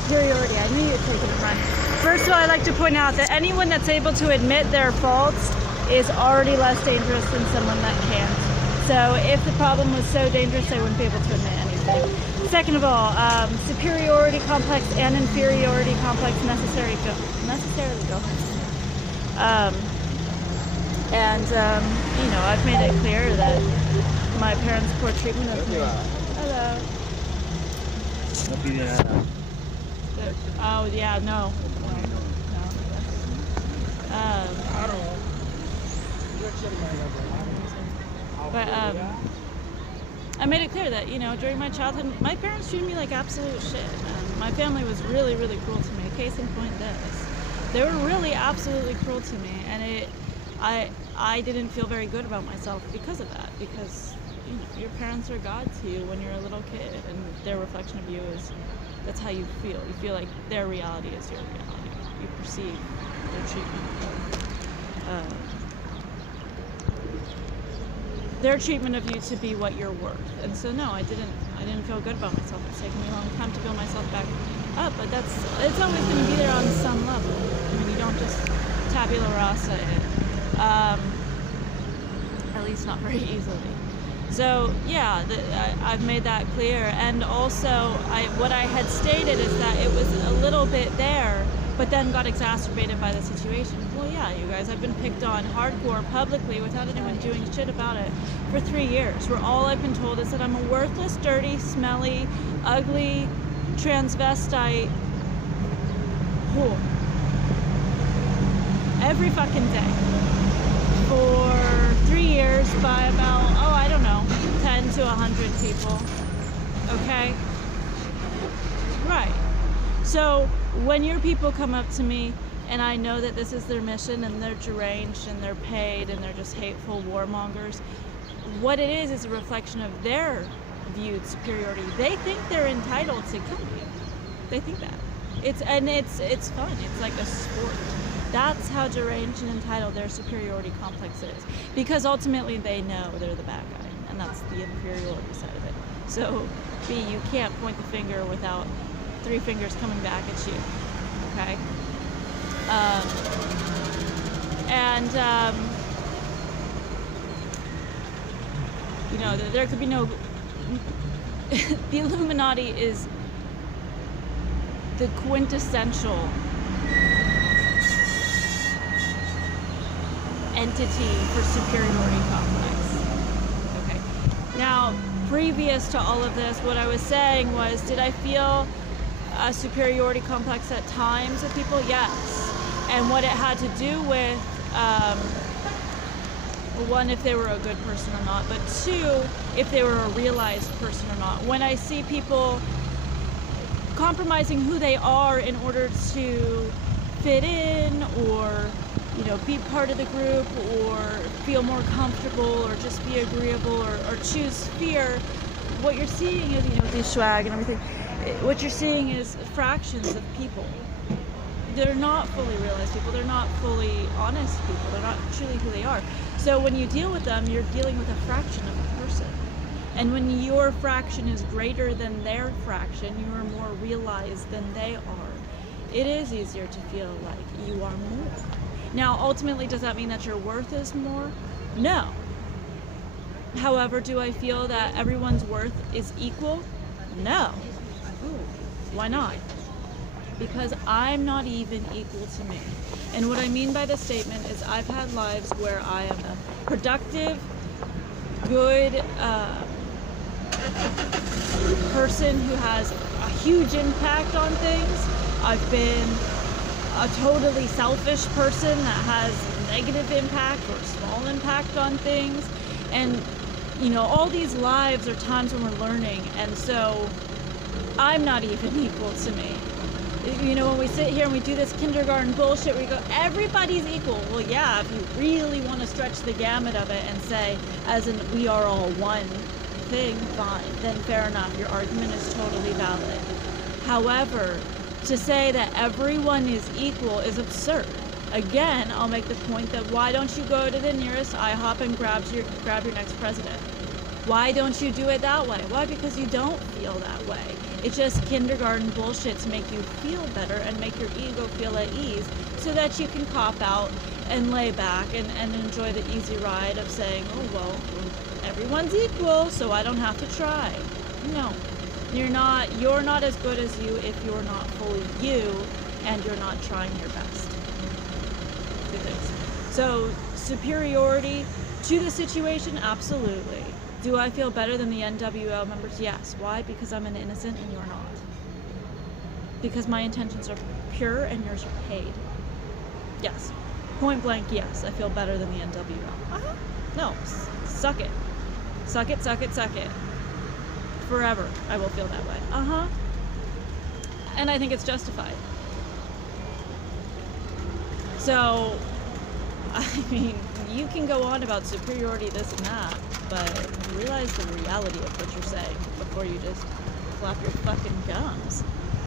superiority. I knew you'd take it and run. First of all, I'd like to point out that anyone that's able to admit their faults is already less dangerous than someone that can't. So if the problem was so dangerous, they wouldn't be able to admit anything. Second of all, superiority complex and inferiority complex necessarily go. You know, I've made it clear that my parents' poor treatment of me. Hello. Oh yeah, no. But I made it clear that, you know, during my childhood, my parents treated me like absolute shit. And my family was really, really cruel to me. Case in point, this. They were really absolutely cruel to me, and I didn't feel very good about myself because of that. Because, you know, your parents are God to you when you're a little kid, and their reflection of you is, that's how you feel. You feel like their reality is your reality. You perceive their treatment of you to be what you're worth. And so no, I didn't feel good about myself. It's taken me a long time to build myself back up, but it's always going to be there on some level. I mean, you don't just tabula rasa it, at least not very easily. So yeah, I've made that clear. And also, what I had stated is that it was a little bit there, but then got exacerbated by the situation. Well, yeah, you guys, I've been picked on hardcore publicly without anyone doing shit about it for 3 years, where all I've been told is that I'm a worthless, dirty, smelly, ugly, transvestite whore. Every fucking day. For 3 years by about, I don't know, 10 to 100 people. Okay? Right. So when your people come up to me and I know that this is their mission and they're deranged and they're paid and they're just hateful warmongers, what it is a reflection of their viewed superiority. They think they're entitled to kill me. They think that. It's fun. It's like a sport. That's how deranged and entitled their superiority complex is. Because ultimately they know they're the bad guy, and that's the inferiority side of it. So, B, you can't point the finger without 3 fingers coming back at you, okay? You know, there could be no... The Illuminati is the quintessential entity for superiority complex. Okay. Now, previous to all of this, what I was saying was, did I feel a superiority complex at times with people? Yes. And what it had to do with, one, if they were a good person or not, but 2, if they were a realized person or not. When I see people compromising who they are in order to fit in, or, you know, be part of the group, or feel more comfortable, or just be agreeable, or choose fear, what you're seeing is, you know, the swag and everything, what you're seeing is fractions of people. They're not fully realized people, they're not fully honest people, they're not truly who they are. So when you deal with them, you're dealing with a fraction of a person. And when your fraction is greater than their fraction, you are more realized than they are. It is easier to feel like you are more. Now, ultimately, does that mean that your worth is more? No. However, do I feel that everyone's worth is equal? No. Ooh, why not? Because I'm not even equal to me. And what I mean by this statement is I've had lives where I am a productive, good person who has a huge impact on things. I've been a totally selfish person that has negative impact or small impact on things. And, you know, all these lives are times when we're learning. And so I'm not even equal to me. You know, when we sit here and we do this kindergarten bullshit where we go, everybody's equal. Well, yeah, if you really want to stretch the gamut of it and say, as in we are all one thing, fine, then fair enough. Your argument is totally valid. However, to say that everyone is equal is absurd. Again, I'll make the point that why don't you go to the nearest IHOP and grab your next president? Why don't you do it that way? Why? Because you don't feel that way. It's just kindergarten bullshit to make you feel better and make your ego feel at ease so that you can cop out and lay back and enjoy the easy ride of saying, oh, well, everyone's equal, so I don't have to try. No. You're not as good as you if you're not fully you and you're not trying your best. Two things. So, superiority to the situation, absolutely. Do I feel better than the NWL members? Yes. Why? Because I'm an innocent and you're not. Because my intentions are pure and yours are paid. Yes. Point blank, yes. I feel better than the NWL. Uh-huh. No. Suck it. Suck it, suck it, suck it. Forever, I will feel that way. Uh-huh. And I think it's justified. So, I mean, you can go on about superiority, this and that, but realize the reality of what you're saying before you just flap your fucking gum.